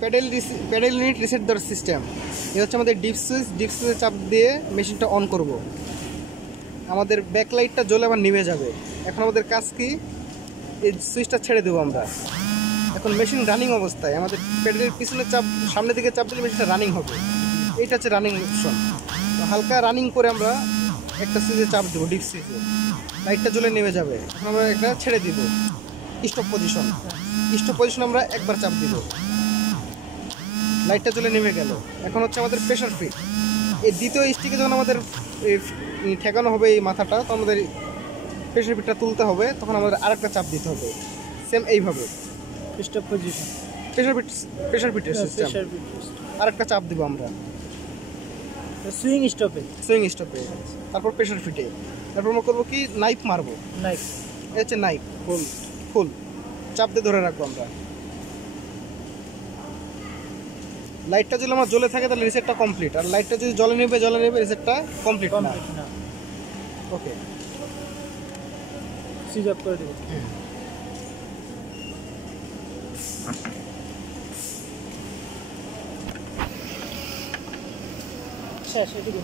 Pedal unit reset দেওয়ার system. এ হচ্ছে আমাদের ডিপ সুইচে চাপ দিয়ে মেশিনটা অন করব। আমাদের ব্যাকলাইটটা জ্বলে আবার নিভে যাবে। এখন আমাদের কাজ কি, এই সুইচটা ছেড়ে দেবো আমরা। এখন মেশিন রানিং অবস্থায় আমাদের প্যাডেলের পিছনে চাপ, সামনের দিকে চাপ দিলে মেশিনটা রানিং হবে। এইটা হচ্ছে রানিং অপশন। তো হালকা রানিং করে আমরা একটা সুইচে চাপ দেবো, ডিপ সুইচে, লাইটটা জ্বলে নেমে যাবে। এখন আমরা একটা ছেড়ে দিব, স্টপ পজিশন আমরা একবার চাপ দিব, লাইটটা জ্বলে নেমে গেল। এখন হচ্ছে আমাদের প্রেশার ফিট। এই দ্বিতীয় স্টিকে যখন আমাদের ঠেকানো হবে এই মাথাটা, তো আমাদের প্রেশার ফিটটা তুলতে হবে, তখন আমাদের আরেকটা চাপ দিতে হবে, সেম এইভাবে স্টপ পজিশন, প্রেশার ফিটের সিস্টেম। আরেকটা চাপ দিব আমরা সুইং স্টপে, তারপর প্রেশার ফিটে। তারপর আমরা করবো কি, নাইফ মারবো। নাইফ, এই হচ্ছে নাইফ, ফুল চাপ দিয়ে ধরে রাখবো আমরা। লাইটটা যদি আমার জ্বলে থাকে তাহলে রিসেটটা কমপ্লিট, আর লাইটটা যদি জ্বলে নেবে রিসেটটা কমপ্লিট না। ওকে, সুইচ অফ করে দেবো। শেষ।